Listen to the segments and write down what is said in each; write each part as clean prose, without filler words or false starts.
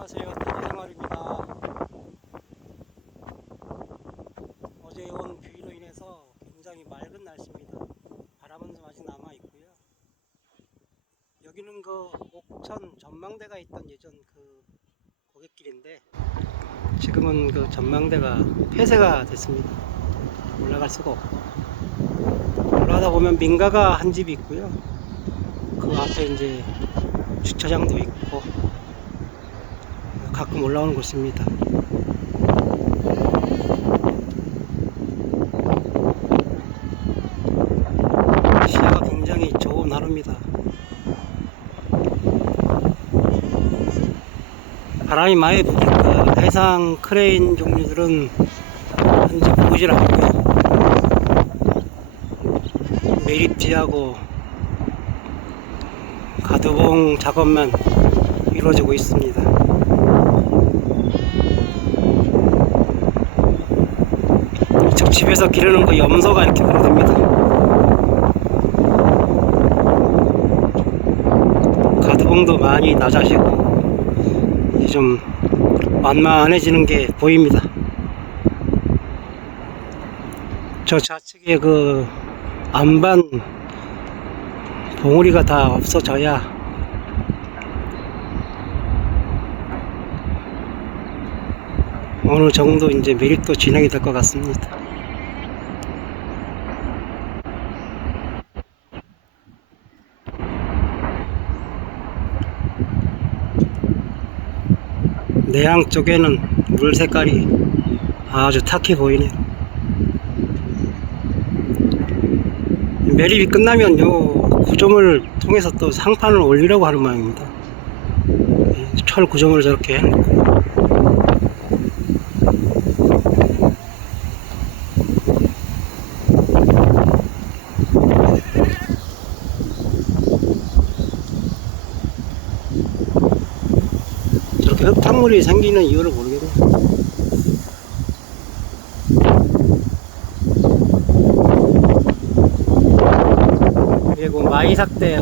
안녕하세요. 돼지생활입니다. 어제 온 비로 인해서 굉장히 맑은 날씨입니다. 바람은 좀 아직 남아 있고요. 여기는 그 옥천 전망대가 있던 예전 그 고갯길인데 지금은 그 전망대가 폐쇄가 됐습니다. 올라갈 수가 없고, 올라가다 보면 민가가 한 집이 있고요. 그 앞에 이제 주차장도 있고 가끔 올라오는 곳입니다. 시야가 굉장히 좋은 하루입니다. 바람이 많이 부니까 해상 크레인 종류들은 현재 보이질 않고요. 매립지하고 가두봉 작업만 이루어지고 있습니다. 이쪽 집에서 기르는 거 염소가 이렇게 그러답니다. 가두봉도 많이 낮아지고 이제 좀 완만해지는 게 보입니다. 저 좌측에 그 안반 봉우리가 다 없어져야 어느 정도 이제 매립도 진행이 될 것 같습니다. 내양 쪽에는 물 색깔이 아주 탁해 보이네요. 매립이 끝나면 요 구조물을 통해서 또 상판을 올리려고 하는 모양입니다. 철 구조물을 저렇게 해놓고 저렇게 흙탕물이 생기는 이유를 모르겠네요. 그리고 마이삭대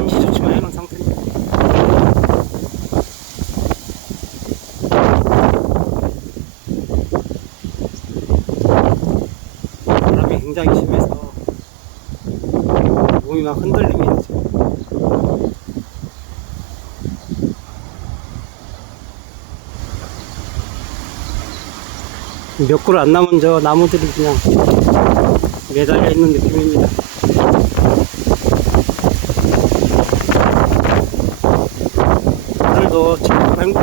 임시 조치만 해놓은 상태입니다. 바람이 굉장히 심해서 몸이 막 흔들립니다. 지금. 몇 그루 안 남은 저 나무들이 그냥 매달려 있는 느낌입니다. 오늘도 지금 행복